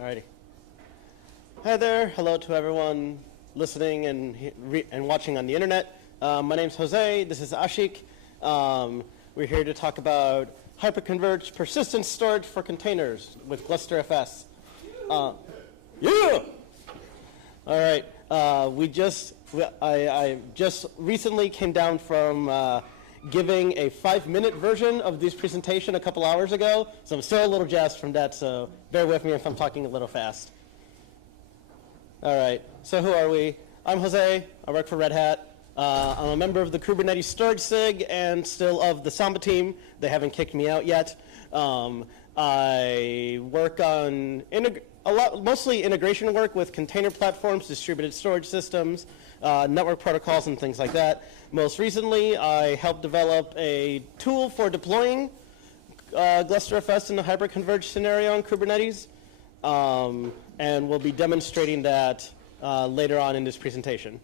Alrighty. Hi there. Hello to everyone listening and watching on the internet. My name's Jose. This is Ashik. We're here to talk about hyper-converged persistent storage for containers with GlusterFS. Yeah! All right. I just recently came down from giving a 5-minute version of this presentation a couple hours ago, so I'm still a little jazzed from that, so bear with me if I'm talking a little fast. All right, so who are we? I'm Jose. I work for Red Hat. I'm a member of the Kubernetes storage SIG and still of the Samba team. They haven't kicked me out yet. I work on mostly integration work with container platforms, distributed storage systems, network protocols, and things like that. Most recently, I helped develop a tool for deploying GlusterFS in a hyper-converged scenario on Kubernetes, and we'll be demonstrating that later on in this presentation.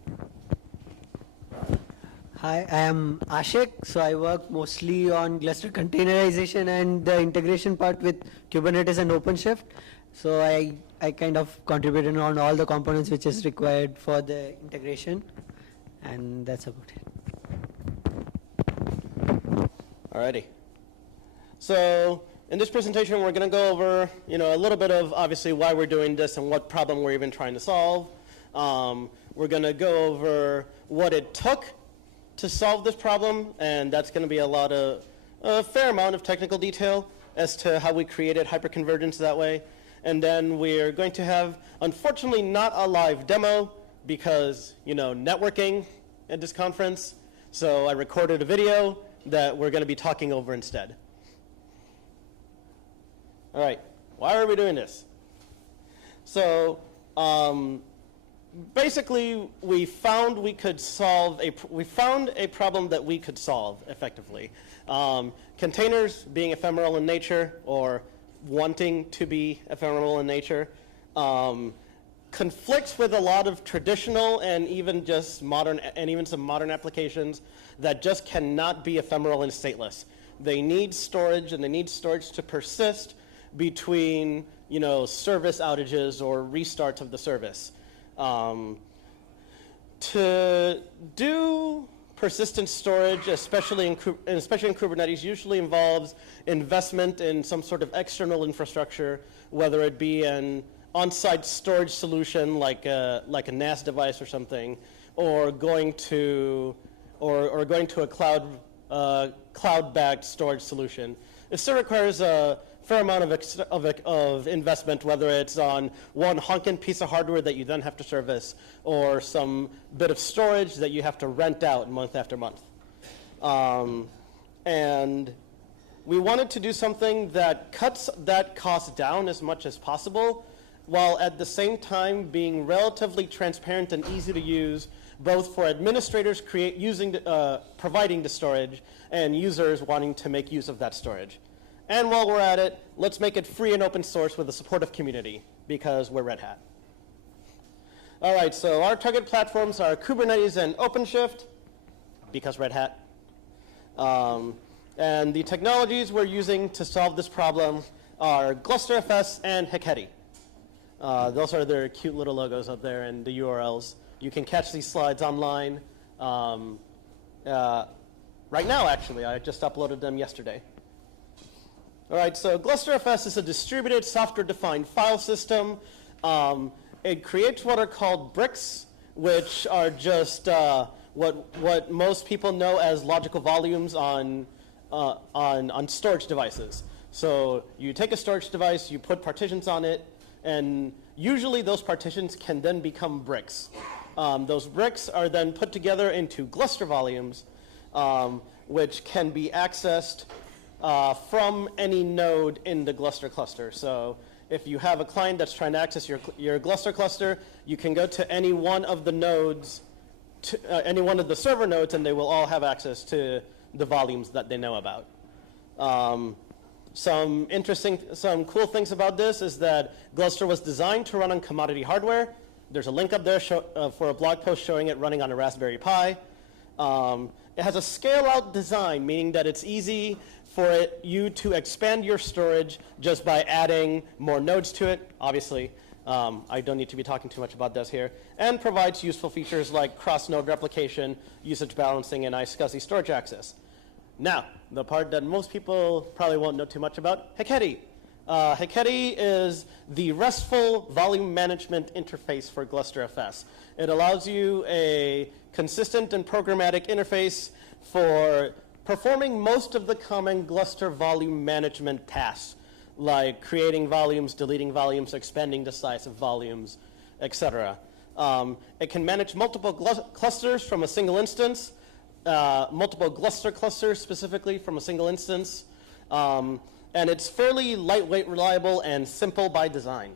Hi, I am Ashik. So I work mostly on Gluster containerization and the integration part with Kubernetes and OpenShift. So I kind of contributed on all the components which is required for the integration, and that's about it. Alrighty. So in this presentation, we're going to go over, a little bit of obviously why we're doing this and what problem we're even trying to solve. We're going to go over what it took to solve this problem, and that's going to be a fair amount of technical detail as to how we created hyperconvergence that way. And then we're going to have, unfortunately, not a live demo because, networking at this conference. So I recorded a video that we're going to be talking over instead. All right, why are we doing this? So basically, we found a problem that we could solve effectively. Containers being ephemeral in nature, or wanting to be ephemeral in nature, conflicts with a lot of traditional and even some modern applications that just cannot be ephemeral and stateless. They need storage, and they need storage to persist between service outages or restarts of the service. To do persistent storage, especially in Kubernetes, usually involves investment in some sort of external infrastructure, whether it be an on-site storage solution like a NAS device or something, or going to a cloud-backed storage solution. It still requires a fair amount of investment, whether it's on one honking piece of hardware that you then have to service, or some bit of storage that you have to rent out month after month. And we wanted to do something that cuts that cost down as much as possible, while at the same time being relatively transparent and easy to use, both for administrators providing the storage and users wanting to make use of that storage. And while we're at it, let's make it free and open source with the supportive community, because we're Red Hat. All right, so our target platforms are Kubernetes and OpenShift, because Red Hat. And the technologies we're using to solve this problem are GlusterFS and Heketi. Those are their cute little logos up there and the URLs. You can catch these slides online. Right now, actually. I just uploaded them yesterday. All right, so GlusterFS is a distributed software-defined file system. It creates what are called bricks, which are just what most people know as logical volumes on storage devices. So you take a storage device, you put partitions on it, and usually those partitions can then become bricks. Those bricks are then put together into Gluster volumes, which can be accessed from any node in the Gluster cluster. So if you have a client that's trying to access your Gluster cluster, you can go to any one of the nodes, any one of the server nodes, and they will all have access to the volumes that they know about. Some cool things about this is that Gluster was designed to run on commodity hardware. There's a link up there for a blog post showing it running on a Raspberry Pi. It has a scale-out design, meaning that it's easy for you to expand your storage just by adding more nodes to it. Obviously, I don't need to be talking too much about this here. And provides useful features like cross-node replication, usage balancing, and iSCSI storage access. Now, the part that most people probably won't know too much about, Heketi. Heketi is the RESTful volume management interface for GlusterFS. It allows you a consistent and programmatic interface for performing most of the common Gluster volume management tasks, like creating volumes, deleting volumes, expanding the size of volumes, etc. It can manage multiple clusters from a single instance, multiple Gluster clusters specifically from a single instance, and it's fairly lightweight, reliable, and simple by design.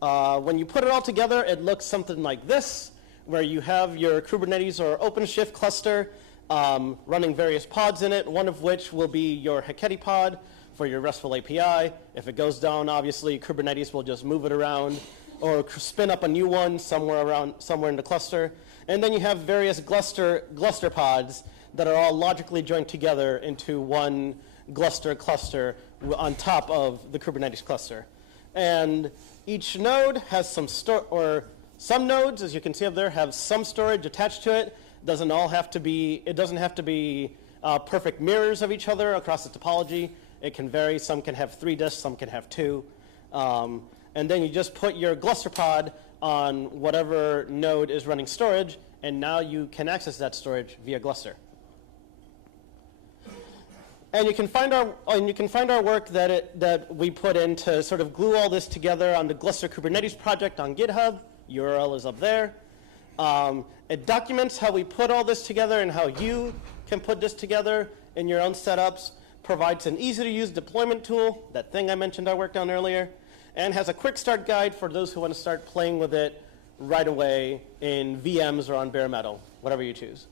When you put it all together, it looks something like this, where you have your Kubernetes or OpenShift cluster running various pods in it, one of which will be your Heketi pod for your RESTful API. If it goes down, obviously, Kubernetes will just move it around or spin up a new one somewhere in the cluster. And then you have various Gluster pods that are all logically joined together into one Gluster cluster on top of the Kubernetes cluster. And each node has some nodes, as you can see up there, have some storage attached to it. It doesn't have to be perfect mirrors of each other across the topology. It can vary. Some can have 3 disks, some can have 2. And then you just put your Gluster pod on whatever node is running storage, and now you can access that storage via Gluster. And you can find our work that we put in to sort of glue all this together on the Gluster Kubernetes project on GitHub. URL is up there. It documents how we put all this together and how you can put this together in your own setups. Provides an easy-to-use deployment tool, that thing I mentioned I worked on earlier, and has a quick start guide for those who want to start playing with it right away in VMs or on bare metal, whatever you choose.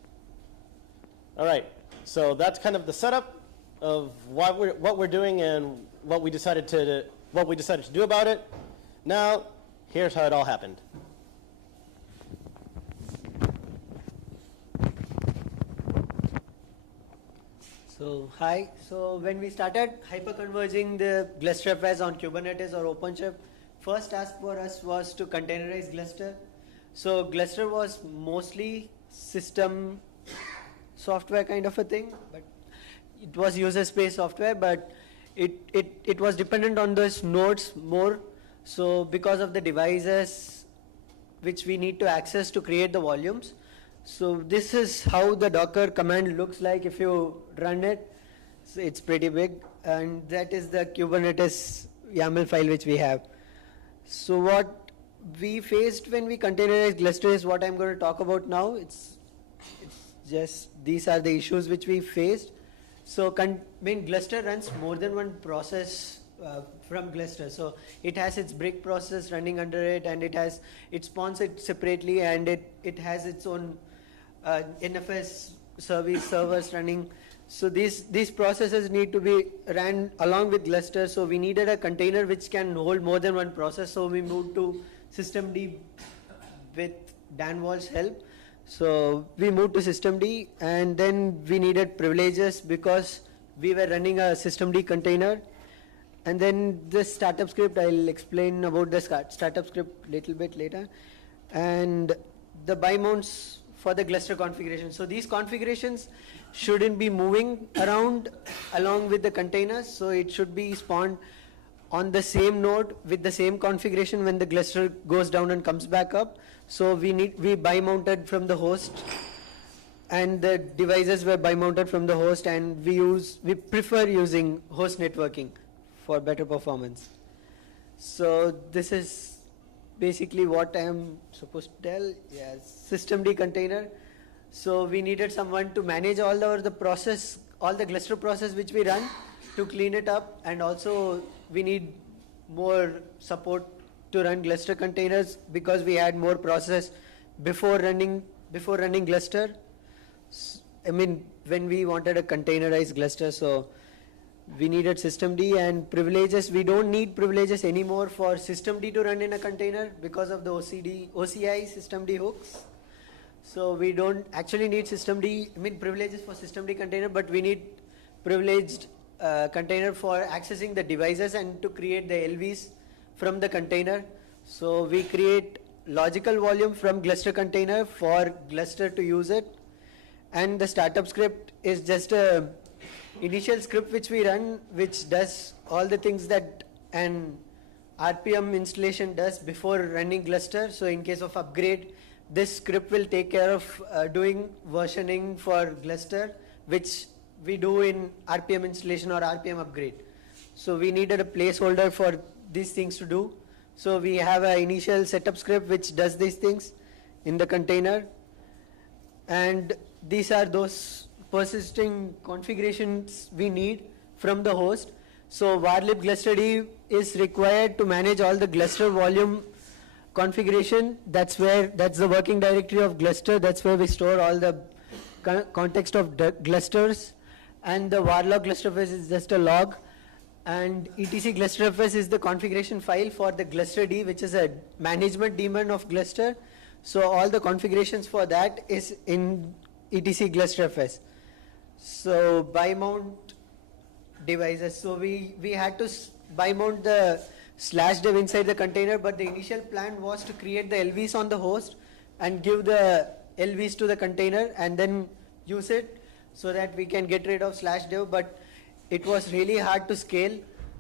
All right, so that's kind of the setup of what we're doing and what we decided to do about it. Now, here's how it all happened. So hi. So when we started hyper-converging the GlusterFS on Kubernetes or OpenShift, first task for us was to containerize Gluster. So Gluster was mostly system software kind of a thing, but it was user space software, but it was dependent on those nodes more. So because of the devices which we need to access to create the volumes. So this is how the Docker command looks like if you run it. So it's pretty big, and that is the Kubernetes YAML file which we have. So what we faced when we containerized Gluster is what I'm going to talk about now. It's just these are the issues which we faced. So when Gluster runs more than one process from Gluster, so it has its brick process running under it, and it spawns it separately, and it has its own NFS servers running. So these processes need to be ran along with Gluster. So we needed a container which can hold more than one process. So we moved to systemd with Dan Wall's help. So we moved to systemd, and then we needed privileges because we were running a systemd container. And then this startup script, I'll explain about the startup script a little bit later. And the buy mounts for the Gluster configuration. So these configurations shouldn't be moving around along with the containers. So it should be spawned on the same node with the same configuration when the Gluster goes down and comes back up. So we buy mounted from the host, and the devices were buy mounted from the host, and we prefer using host networking for better performance. So this is basically what I am supposed to tell. Yes, systemd container. So we needed someone to manage all the Gluster process which we run to clean it up, and also we need more support to run Gluster containers because we had more process before running Gluster. I mean, when we wanted a containerized Gluster, so we needed systemd and privileges. We don't need privileges anymore for systemd to run in a container because of the OCI systemd hooks. So we don't actually need systemd, privileges for systemd container, but we need privileged container for accessing the devices and to create the LVs from the container. So we create logical volume from Gluster container for Gluster to use it. And the startup script is just a initial script which we run, which does all the things that an RPM installation does before running Gluster. So in case of upgrade, this script will take care of doing versioning for Gluster, which we do in RPM installation or RPM upgrade. So we needed a placeholder for these things to do. So we have an initial setup script which does these things in the container. And these are those persisting configurations we need from the host. So varlib glusterd is required to manage all the Gluster volume configuration. That's the working directory of Gluster. That's where we store all the context of Glusters. And the varlog GlusterFS is just a log. And etc GlusterFS is the configuration file for the glusterd, which is a management daemon of Gluster. So all the configurations for that is in etc GlusterFS. So by mount devices. So we had to by mount the /dev inside the container, but the initial plan was to create the LVs on the host and give the LVs to the container and then use it so that we can get rid of /dev. But it was really hard to scale,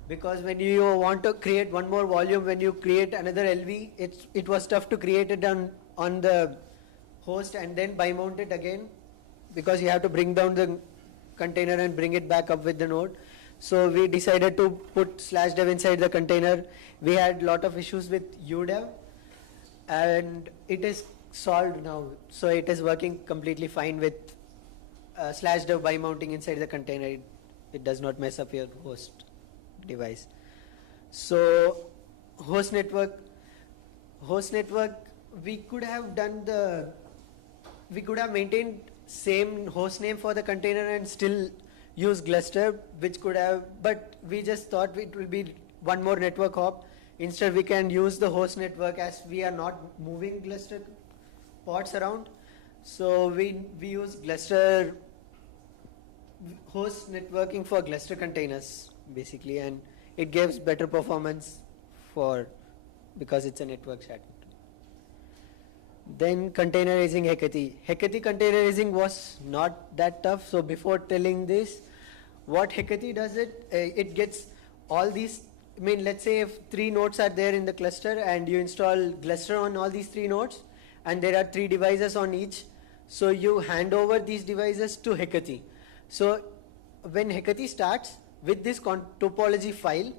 because when you want to create one more volume, when you create another LV, it was tough to create it on the host and then by mount it again, because you have to bring down the container and bring it back up with the node. So we decided to put /dev inside the container. We had a lot of issues with udev, and it is solved now. So it is working completely fine with /dev by mounting inside the container. It does not mess up your host device. So host network, we could have maintained same host name for the container and still use Gluster, which could have, but we just thought it will be one more network hop. Instead, we can use the host network, as we are not moving Gluster pods around. So we use Gluster host networking for Gluster containers basically, and it gives better performance because it's a network chat. Then containerizing Hecate. Hecate containerizing was not that tough. So before telling this, what Hecate does it gets all these, let's say if 3 nodes are there in the cluster and you install Gluster on all these 3 nodes and there are 3 devices on each, so you hand over these devices to Hecate. So when Hecate starts with this topology file,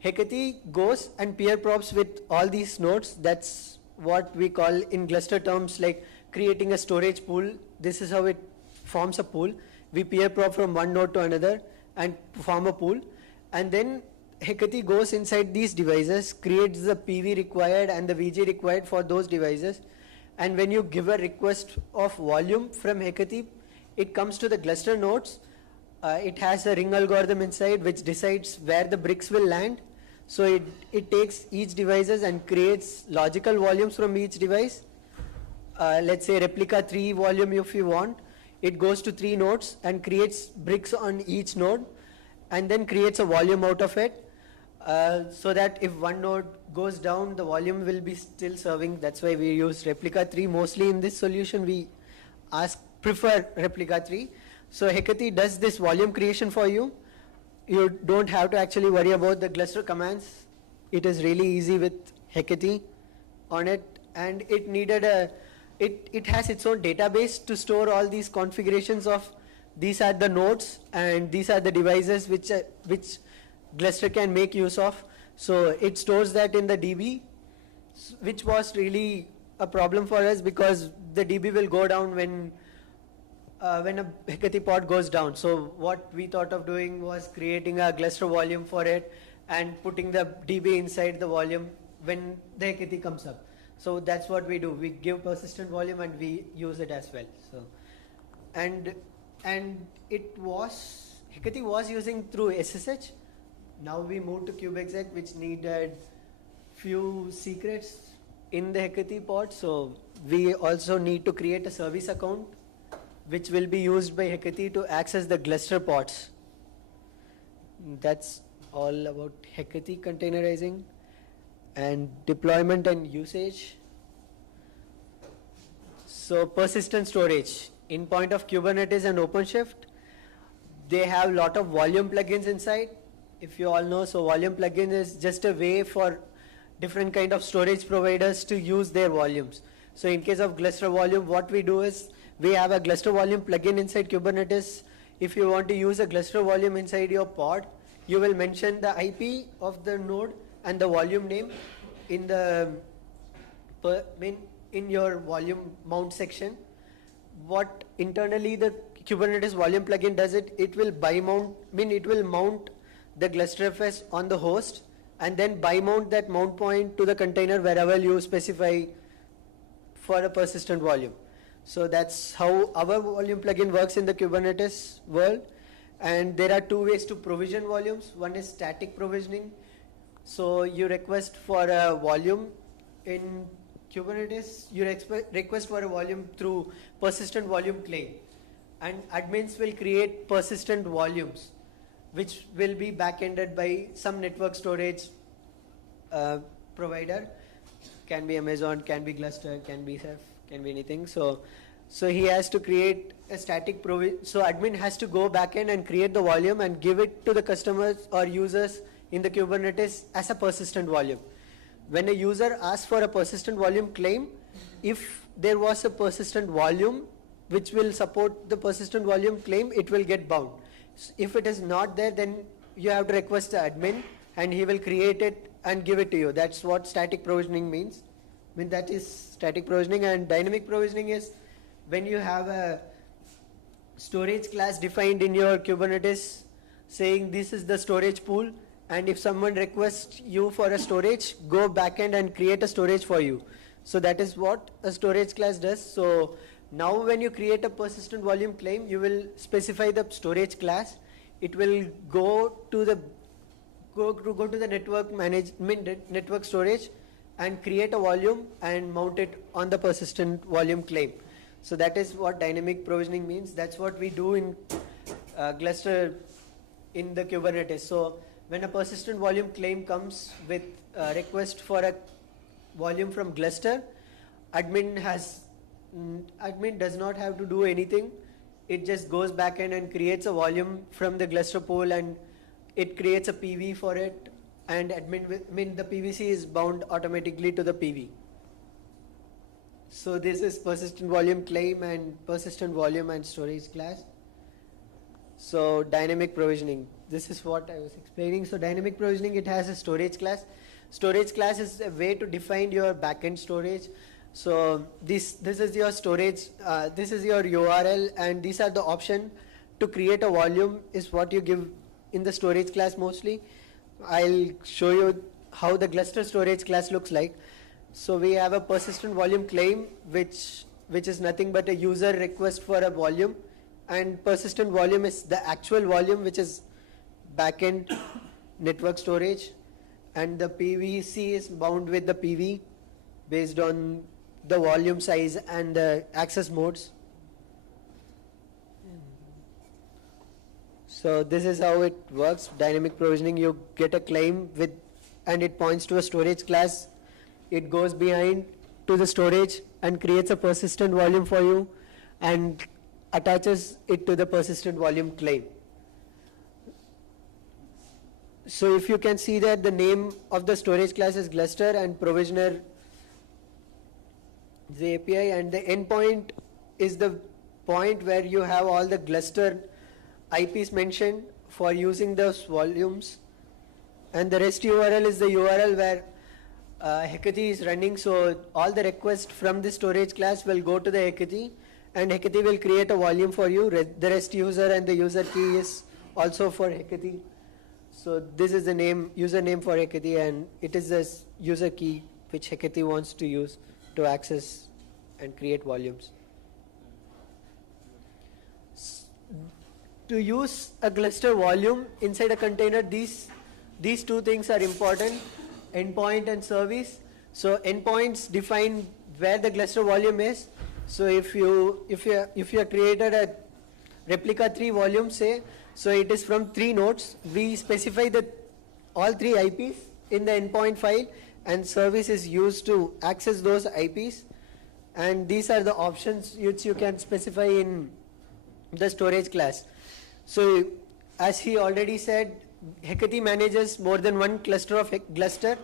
Hecate goes and peer props with all these nodes. That's what we call in Gluster terms like creating a storage pool. This is how it forms a pool. We peer prop from one node to another and form a pool, and then Hecate goes inside these devices, creates the PV required and the VG required for those devices, and when you give a request of volume from Hecate, it comes to the Gluster nodes. It has a ring algorithm inside which decides where the bricks will land. So it takes each devices and creates logical volumes from each device. Let's say replica 3 volume if you want. It goes to 3 nodes and creates bricks on each node and then creates a volume out of it, so that if one node goes down, the volume will be still serving. That's why we use replica 3 mostly in this solution. We prefer replica 3. So Hecate does this volume creation for you. You don't have to actually worry about the Gluster commands. It is really easy with Hecate on it, and it needed it has its own database to store all these configurations of these are the nodes and these are the devices which Gluster can make use of. So it stores that in the DB, which was really a problem for us because the DB will go down when a Hecate pod goes down. So what we thought of doing was creating a Gluster volume for it and putting the DB inside the volume when the Hecate comes up. So that's what we do. We give persistent volume and we use it as well. So and it was Hecate was using through SSH. Now we moved to kubeexec, which needed few secrets in the Hecate pod. So we also need to create a service account which will be used by Hecate to access the Gluster pods. That's all about Hecate containerizing and deployment and usage. So persistent storage. In point of Kubernetes and OpenShift, they have a lot of volume plugins inside. If you all know, so volume plugin is just a way for different kind of storage providers to use their volumes. So in case of Gluster volume, what we do is we have a Gluster volume plugin inside Kubernetes. If you want to use a Gluster volume inside your pod, you will mention the IP of the node and the volume name in the in your volume mount section. What internally the Kubernetes volume plugin does it will it will mount the GlusterFS on the host and then bi-mount that mount point to the container wherever you specify for a persistent volume. So that's how our volume plugin works in the Kubernetes world. And there are two ways to provision volumes. One is static provisioning. So you request for a volume in Kubernetes, you request for a volume through persistent volume claim. And admins will create persistent volumes, which will be backended by some network storage provider. Can be Amazon, can be Gluster, can be Ceph, can be anything. So he has to create a static provision. So admin has to go backend and create the volume and give it to the customers or users in the Kubernetes as a persistent volume. When a user asks for a persistent volume claim, if there was a persistent volume which will support the persistent volume claim, it will get bound. If it is not there, then you have to request the admin and he will create it and give it to you. That's what static provisioning means. That is static provisioning. And dynamic provisioning is when you have a storage class defined in your Kubernetes saying this is the storage pool, and if someone requests you for a storage, go backend and create a storage for you. So that is what a storage class does. So now when you create a persistent volume claim, you will specify the storage class. It will go to the network storage and create a volume and mount it on the persistent volume claim. So that is what dynamic provisioning means. That's what we do in Gluster in the Kubernetes. So when a persistent volume claim comes with a request for a volume from Gluster, admin does not have to do anything. It just goes back in and creates a volume from the Gluster pool, and it creates a PV for it, and the PVC is bound automatically to the PV. So this is persistent volume claim and persistent volume and storage class. So dynamic provisioning, this is what I was explaining. So dynamic provisioning, it has a storage class. Storage class is a way to define your backend storage. So this is your storage, this is your URL, and these are the option to create a volume is what you give in the storage class mostly. I'll show you how the Gluster storage class looks like. So we have a persistent volume claim, which is nothing but a user request for a volume, and persistent volume is the actual volume, which is backend network storage, and the PVC is bound with the PV based on the volume size and the access modes. So this is how it works. Dynamic provisioning, you get a claim with, and it points to a storage class. It goes behind to the storage and creates a persistent volume for you and attaches it to the persistent volume claim. So if you can see that the name of the storage class is Gluster and provisioner the API, and the endpoint is the point where you have all the Gluster IPs mentioned for using those volumes, and the REST URL is the URL where Hecate is running. So all the requests from the storage class will go to the Hecate, and Hecate will create a volume for you. The REST user and the user key is also for Hecate. So this is the username for Hecate, and it is the user key which Hecate wants to use to access and create volumes. To use a Gluster volume inside a container, these two things are important: endpoint and service. So endpoints define where the cluster volume is. So if you have created a replica 3 volume, say, so it is from 3 nodes. We specify all 3 IPs in the endpoint file, and service is used to access those IPs. And these are the options which you can specify in the storage class. So as he already said, Hecate manages more than one cluster of Gluster.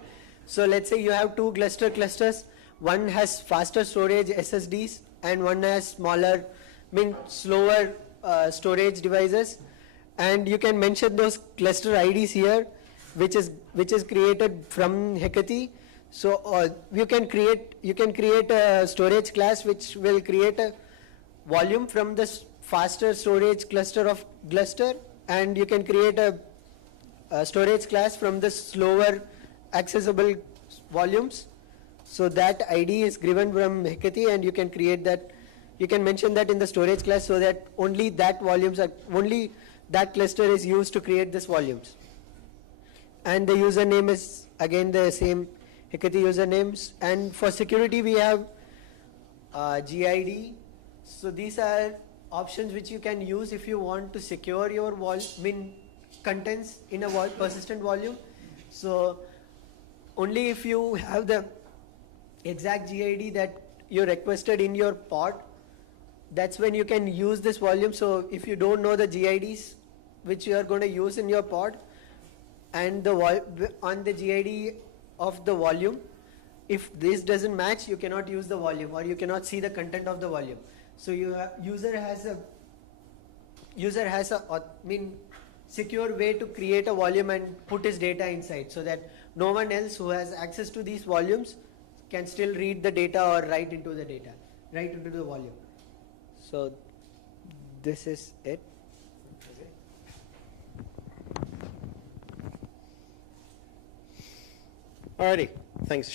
So let's say you have 2 Gluster clusters. One has faster storage SSDs and one has slower storage devices. And you can mention those cluster IDs here, which is created from Hecate. So you can create a storage class which will create a volume from this faster storage cluster of Gluster, and you can create a storage class from the slower accessible volumes. So that ID is given from Hecate, and you can create that. You can mention that in the storage class, so that only that cluster is used to create these volumes. And the username is again the same Hecate usernames. And for security, we have GID. So these are options which you can use if you want to secure your contents in a persistent volume. So only if you have the exact GID that you requested in your pod, that's when you can use this volume. So if you don't know the GIDs which you are going to use in your pod, and on the GID of the volume, if this doesn't match, you cannot use the volume, or you cannot see the content of the volume. So user has a secure way to create a volume and put his data inside, so that no one else who has access to these volumes can still read the data or write into the volume. So this is it. Alrighty, thanks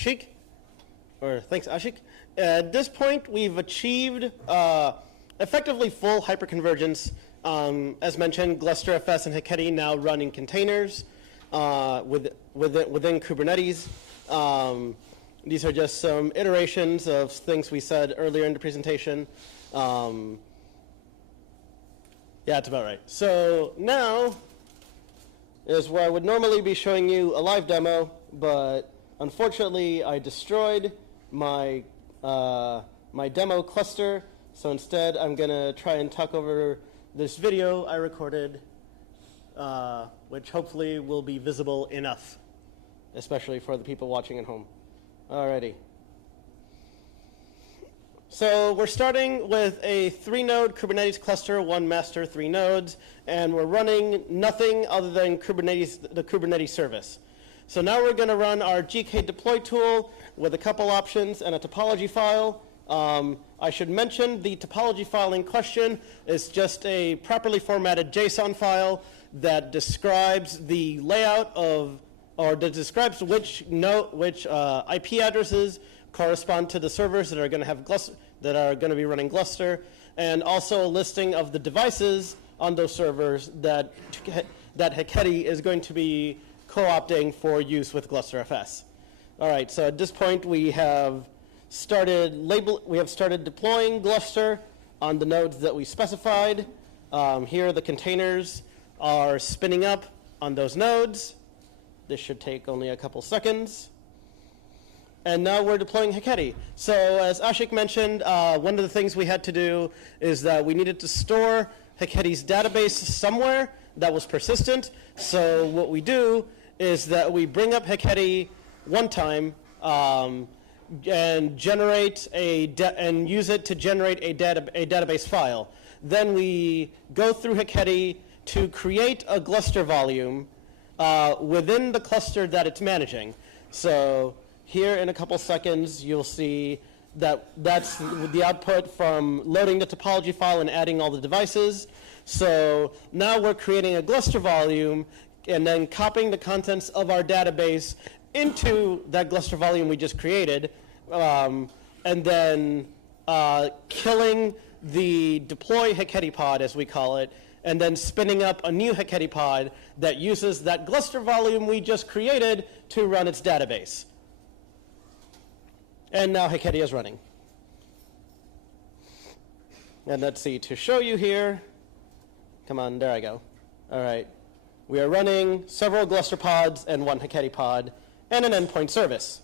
thanks Ashik. At this point, we've achieved effectively full hyperconvergence. As mentioned, GlusterFS and Hecate now run in containers within Kubernetes. These are just some iterations of things we said earlier in the presentation. Yeah, that's about right. So now is where I would normally be showing you a live demo, but unfortunately I destroyed my my demo cluster. So instead I'm going to try and talk over this video I recorded, which hopefully will be visible enough, especially for the people watching at home. Alrighty. So we're starting with a 3-node Kubernetes cluster, 1 master, 3 nodes, and we're running nothing other than the Kubernetes service. So now we're going to run our GK deploy tool with a couple options and a topology file. I should mention the topology file in question is just a properly formatted JSON file that describes the layout of, or that describes which IP addresses correspond to the servers that are going to have that are going to be running Gluster, and also a listing of the devices on those servers that Hecate is going to be co-opting for use with GlusterFS. All right, so at this point we have started deploying Gluster on the nodes that we specified. Here the containers are spinning up on those nodes. This should take only a couple seconds. And now we're deploying Hecate. So as Ashik mentioned, one of the things we had to do is that we needed to store Hecate's database somewhere that was persistent. So what we do is that we bring up Hecate one time and generate and use it to generate a database file. Then we go through Hecate to create a Gluster volume within the cluster that it's managing. So here in a couple seconds, you'll see that that's the output from loading the topology file and adding all the devices. So now we're creating a Gluster volume and then copying the contents of our database into that Gluster volume we just created, and then killing the deploy Hecate pod, as we call it, and then spinning up a new Hecate pod that uses that Gluster volume we just created to run its database. And now Hecate is running. And let's see, to show you here, come on, there I go. All right. We are running several Gluster pods and one Heketi pod and an endpoint service.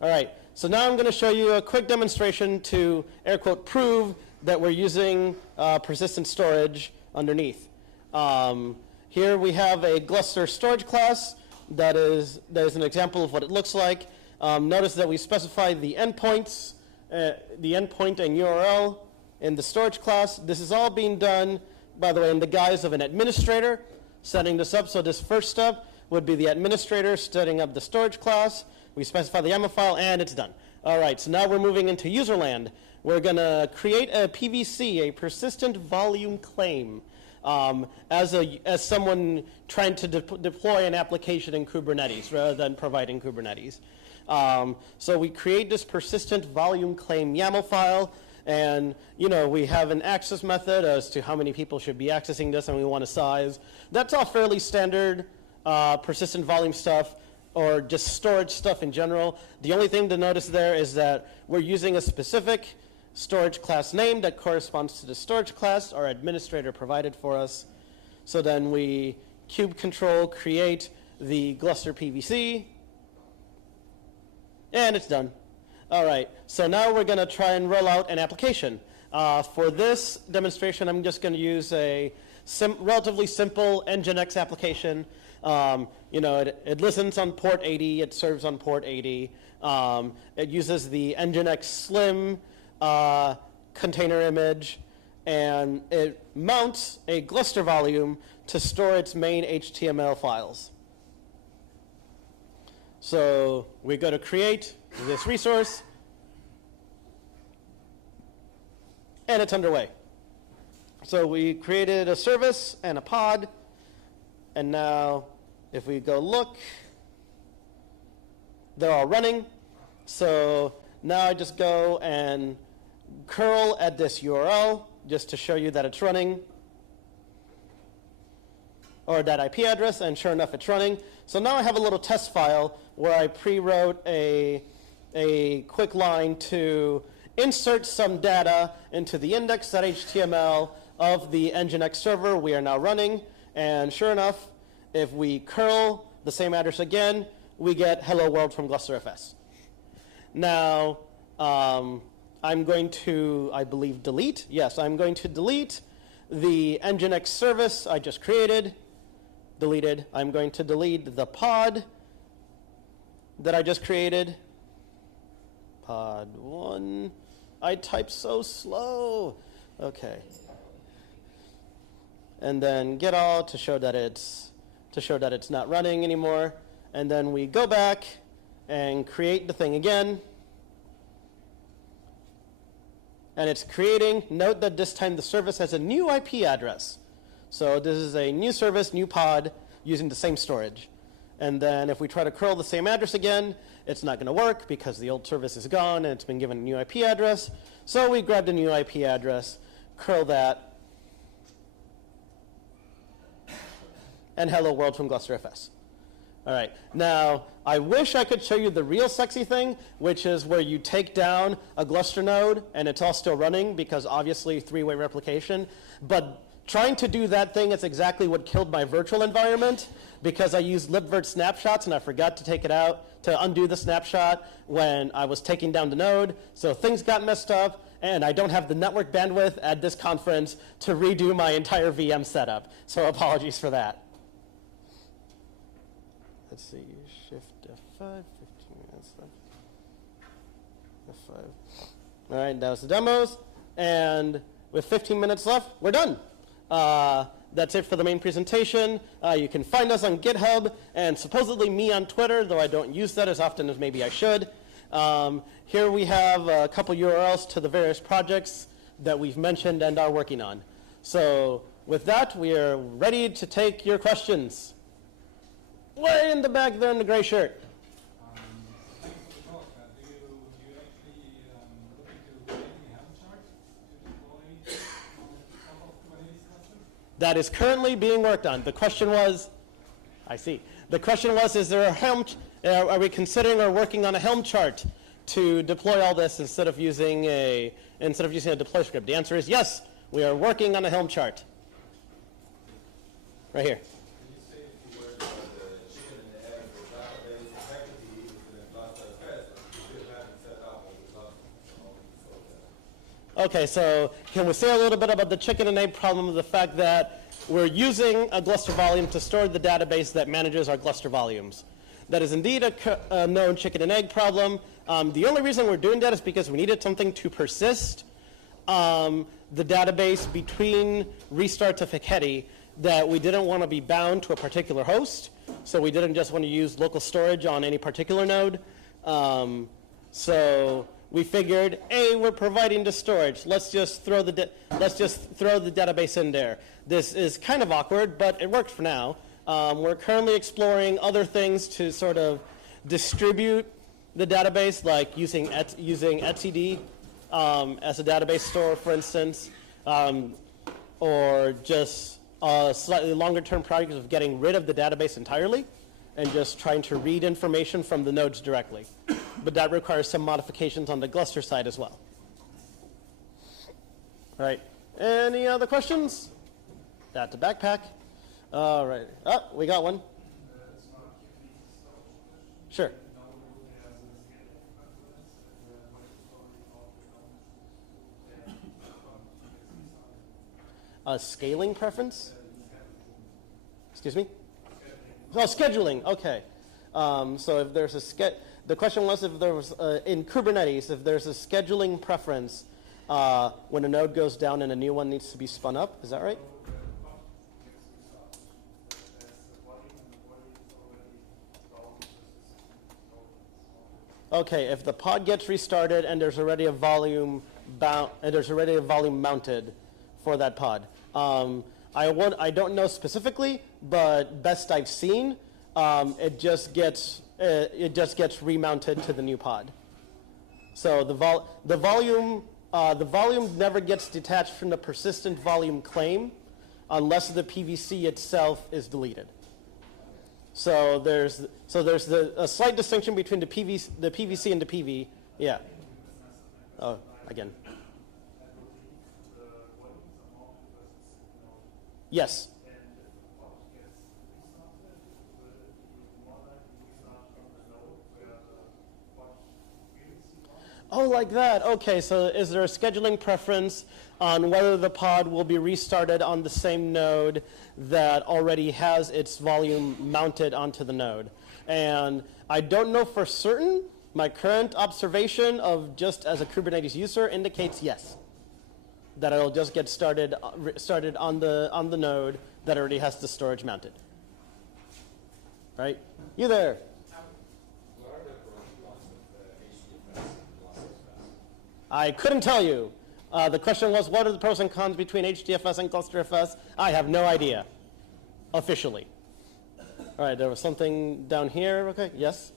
All right. So now I'm going to show you a quick demonstration to, air quote, prove that we're using persistent storage underneath. Here we have a Gluster storage class that is an example of what it looks like. Notice that we specify the endpoints, the endpoint and URL in the storage class. This is all being done, by the way, in the guise of an administrator setting this up. So this first step would be the administrator setting up the storage class. We specify the YAML file, and it's done. All right, so now we're moving into user land. We're going to create a PVC, a persistent volume claim, as someone trying to deploy an application in Kubernetes rather than providing Kubernetes. So we create this persistent volume claim YAML file, and we have an access method as to how many people should be accessing this, and we want a size. That's all fairly standard persistent volume stuff, or just storage stuff in general. The only thing to notice there is that we're using a specific storage class name that corresponds to the storage class our administrator provided for us. So then we kube control create the Gluster PVC, and it's done. All right, so now we're going to try and roll out an application. For this demonstration, I'm just going to use a relatively simple Nginx application. It listens on port 80, it serves on port 80. It uses the Nginx Slim container image, and it mounts a Gluster volume to store its main HTML files. So we go to create this resource, and it's underway. So we created a service and a pod, and now if we go look, they're all running. So now I just go and curl at this URL just to show you that it's running, or that IP address, and sure enough, it's running. So now I have a little test file where I pre-wrote a quick line to insert some data into the index.html of the Nginx server we are now running. And sure enough, if we curl the same address again, we get hello world from GlusterFS. Now, I'm going to, I believe, delete. Yes, I'm going to delete the Nginx service I just created. Deleted. I'm going to delete the pod that I just created. Pod 1. I type so slow. Okay. And then get all to show that it's not running anymore. And then we go back and create the thing again. And it's creating. Note that this time the service has a new IP address. So this is a new service, new pod, using the same storage. And then if we try to curl the same address again, it's not going to work because the old service is gone and it's been given a new IP address. So we grabbed a new IP address, curl that, and hello world from GlusterFS. All right, now I wish I could show you the real sexy thing, which is where you take down a Gluster node and it's all still running because obviously three-way replication. But trying to do that thing is exactly what killed my virtual environment because I used libvirt snapshots and I forgot to take it out to undo the snapshot when I was taking down the node. So things got messed up and I don't have the network bandwidth at this conference to redo my entire VM setup. So apologies for that. Let's see, shift F5, 15 minutes left. F5. All right, that was the demos. And with 15 minutes left, we're done. That's it for the main presentation. You can find us on GitHub and supposedly me on Twitter, though I don't use that as often as maybe I should. Here we have a couple URLs to the various projects that we've mentioned and are working on. So with that, we are ready to take your questions. Way in the back there in the gray shirt. Thanks for the talk. Do you actually look into creating a Helm chart to deploy some of Kubernetes clusters? That is currently being worked on. The question was, I see. The question was, is there a Helm, are we considering or working on a Helm chart to deploy all this instead of using a deploy script? The answer is yes, We are working on a Helm chart. Right here. Can you say a few words about the chicken and the egg for database integrity within GlusterFS, but you still haven't set up all the Gluster? Okay, so can we say a little bit about the chicken and egg problem of the fact that we're using a Gluster volume to store the database that manages our Gluster volumes? That is indeed a known chicken and egg problem. The only reason we're doing that is because we needed something to persist the database between restarts of Heketi, that we didn't want to be bound to a particular host, so we didn't just want to use local storage on any particular node. So we figured, hey, we're providing the storage. Let's just throw the database in there. This is kind of awkward, but it works for now. We're currently exploring other things to sort of distribute the database, like using etcd as a database store, for instance, or just slightly longer-term projects of getting rid of the database entirely and just trying to read information from the nodes directly. But that requires some modifications on the Gluster side as well. All right. Any other questions? That's a backpack. All right. Oh, we got one. Sure. A scaling preference? Excuse me? Oh, scheduling. Okay. So if there's the question was if there was in Kubernetes, if there's a scheduling preference when a node goes down and a new one needs to be spun up. Is that right? Okay. If the pod gets restarted and there's already a volume mounted for that pod. I don't know specifically, but best I've seen, it just gets remounted to the new pod. So the volume never gets detached from the persistent volume claim unless the PVC itself is deleted. So there's a slight distinction between the PVC and the PV. Yeah. Oh, again. Yes. Oh, like that. Okay, so is there a scheduling preference on whether the pod will be restarted on the same node that already has its volume mounted onto the node? And I don't know for certain. My current observation of just as a Kubernetes user indicates yes, that it'll just get started on the node that already has the storage mounted. Right? You there? I couldn't tell you. The question was, what are the pros and cons between HDFS and GlusterFS? I have no idea, officially. All right, there was something down here. Okay, yes?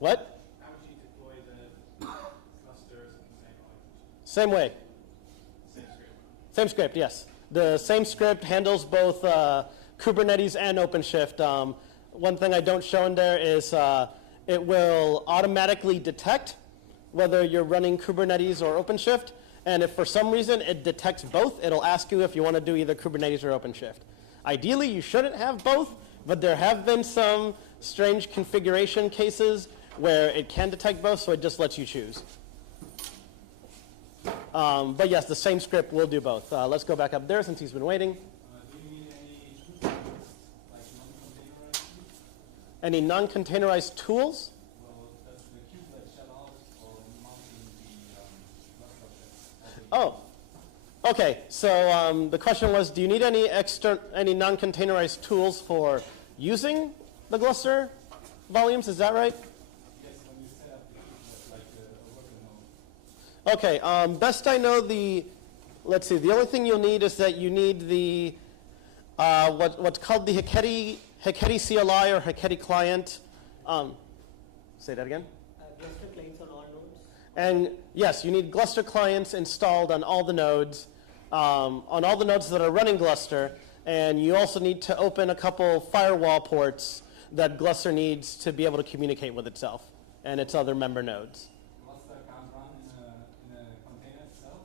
What? How would you deploy the clusters in the same relationship? Same way. Same script. Same script, yes. The same script handles both Kubernetes and OpenShift. One thing I don't show in there is it will automatically detect whether you're running Kubernetes or OpenShift. And if for some reason it detects both, it'll ask you if you want to do either Kubernetes or OpenShift. Ideally, you shouldn't have both, but there have been some strange configuration cases where it can detect both, so it just lets you choose. But yes, the same script will do both. Let's go back up there since he's been waiting. Do you need any like non-containerized? Any non-containerized tools? Well, that's the kubelet shell out for mounting the Oh, okay. So the question was, do you need any non-containerized tools for using the Gluster volumes? Is that right? Yes, when you set up the kubelet, like a worker node. Okay. Best I know, let's see. The only thing you'll need is that you need the what's called the Heketi CLI or Heketi client. Say that again. Gluster clients on all nodes. And yes, you need Gluster clients installed on all the nodes that are running Gluster. And you also need to open a couple firewall ports that Gluster needs to be able to communicate with itself and its other member nodes. Gluster can't run in a container itself?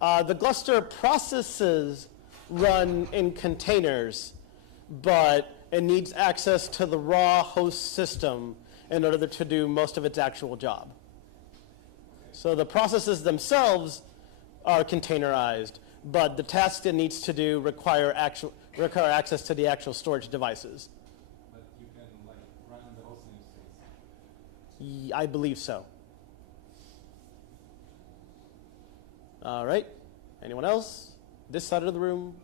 The Gluster processes run in containers, but it needs access to the raw host system in order to do most of its actual job. So the processes themselves are containerized, but the tasks it needs to do require access to the actual storage devices. But you can like run the host namespace. I believe so. All right. Anyone else? This side of the room?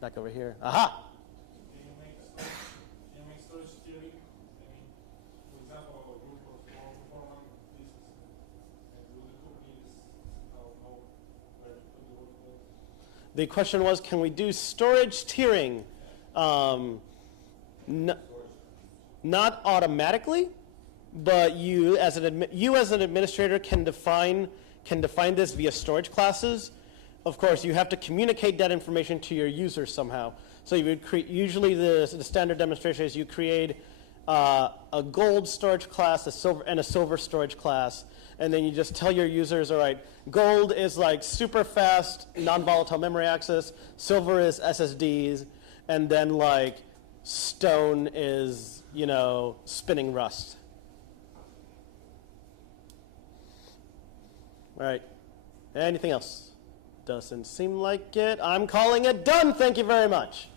Back over here. Aha! Can you make storage theory? I mean, for example, a group of more performant disks, and will the cookies know where to put the workload? The question was, can we do storage tiering? Not automatically, but you as an administrator can define this via storage classes. Of course, you have to communicate that information to your users somehow. So you would usually the standard demonstration is you create a gold storage class, a silver storage class, and then you just tell your users, all right, gold is like super fast, non-volatile memory access, silver is SSDs, and then like stone is, spinning Rust. All right, anything else? Doesn't seem like it. I'm calling it done. Thank you very much.